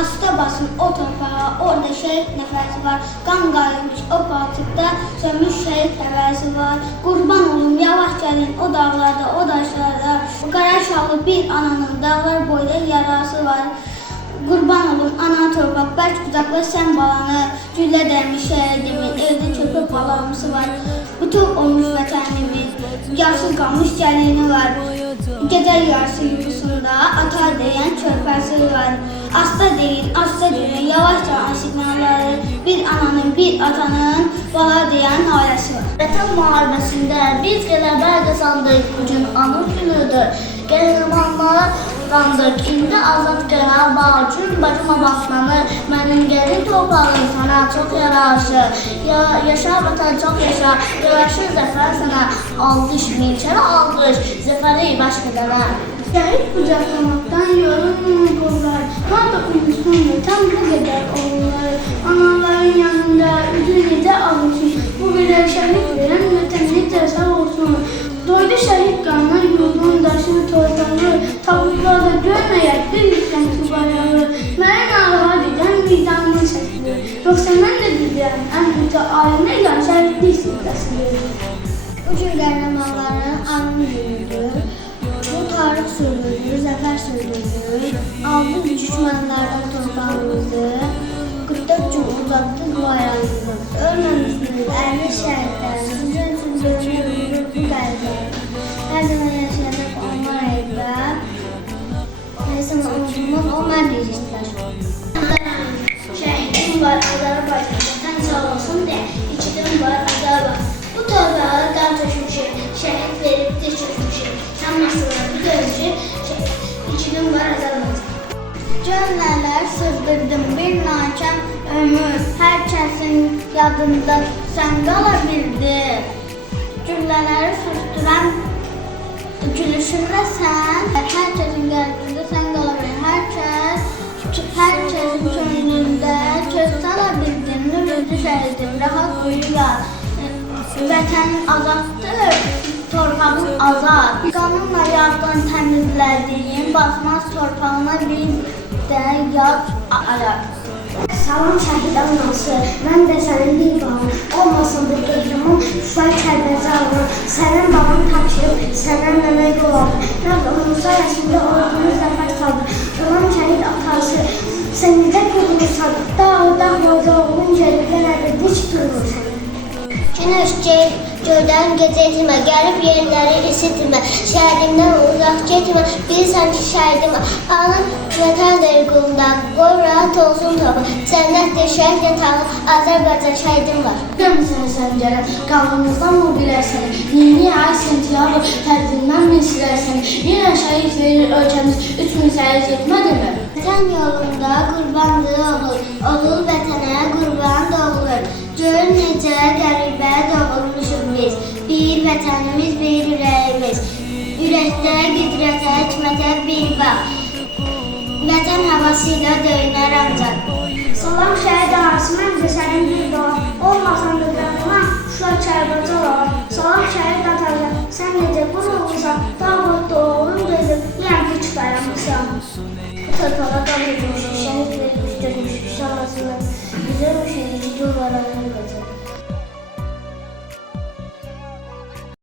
Asta basın o torpağa, orada şehit nəfəsi var. Qan qayılmış o palçıqda, sönmüş şehit həvəsi var. Qurban olum, yavaş gəlin o dağlarda, o daşlarda. Qara şallı bir ananın dağlar boyda yarası var. Qurban olum, ana torpaq, bəlk uzaqla sən balanı. Güllə dərmiş şəhədimin, evdə köpək balamısı var. Bütün olmuş vətənimiz, yarsız qalmış gəlini var. Gecə yarısı yuxusunda atar deyən körpəsi var. Asta deyil, asta deyil, yavaşca siqnalları. Bir ananın, bir atanın bala deyən ailəsi var. Vətən müharibəsində biz qələbə qazandıq, bugün anın günüdür. Qəhrəmanlar qandıq, indi azad Qarabağ, gün bacıma baxmanı, mənim gəlin torpağım sana çox yaraşır. Yaşa vətən, çox yaşa, yaraşır zəfər sana, alqış, min kərə alqış, zəfəri baş edənə. Şəhid qucaqlamaktan yorulmuyor qollar, harda uyusun tam bu qədər onlar. Anaların yanında üzü necə alışır, bu qədər şəhid verən vətən necə sağ olsun. Doydu şəhid qanına yurdun daşını torpağı, tabutlarda görməyək bir üstən ki bayrağı. Mənə narahat edən vicdanımın səsidir, yoxsa mən də bilirəm ən yüce alimə ilə şəhidlik silkəsidir. Bu gün qəhrəmanların anı günüdür. Bu tarix sürdürür, zəfər sürdürür. Aldı düşmanlardan torpağımızı, 44 gün uzatdı bu bayrağımızı. Ölməmişsiniz, ərli şəhidlər, sizin üçün dönür bu qəlbə. Hər zaman yaşayacaq onlar əyiblər. Hər zaman unutulmaz o mən deyəcəklər. Şəhidim var, Azərbaycan, vətən sağ olsun deyə, içidim var, Azərbaycan. Bu torpağa qan tökmüşüm, şəhid verib diz çökmüşüm. Sən maşınları gözcü, içidim var, Azərbaycan. Cümlələr sızdırdım bir nakəm ömür, hər kəsin yadında sən qala bildin. Cümlələri susduran gülüşündə sən, hər kəsin qəlbində sən qala bildin. Hər kəsin könlündə köz sala bildin. Nürüzdü şəhidim, rahat uyuya. Vətənin azaddır, torpağın azad. Qanınla yağdan təmizlədiyin, basmaz torpağına bir də yad ayaq. Salam şəhid anası, mən də sənin bir bağım. Olmasın bu qeyrimin, şüay kəlbəzi alın. Sənin bağın tapşırıb, sənin məmək olar. Nəvd onunsa yaşında ordunu zəfər saldı. Salam şəhid atası, sən necə qurulursan, dağ roza olunca gələdə dik durursan. Günəş göydən gecə etmə, gəlib yerləri isitmə, şəhidimdən uzaq getmə, bilirsən ki şəhidim anın vətəndir qulundan, qoy rahat olsun topu, cənnətdir şəhid yatağı, Azərbaycan şəhidim var. Görmüsən sən gələn, qanımızdan mı bilərsən, yeni ay sentiyabı tərzindən mi silərsən, yenə şəhid verir ölkəmiz, 3000 səhət yetmədimi? Vətən yolunda qurbandır olur vətənə qurban doğulur. Gör necə qəribə doğulmuşuq biz, bir vətənimiz, bir ürəyimiz. Ürəkdə qidrətə, hikmətə bir bax, vətən havası ilə döyünər ancaq. Salam şəhid anası, mən də sənin bir doğum, olmasan da qanıma, şular Kərbəca olar. Salam şəhid atacaq, sən necə qurulursan, dağlıqda oğlum dözüb, yəni güc dayanmışsan. Bu torpağa qan edilmiş, şəhid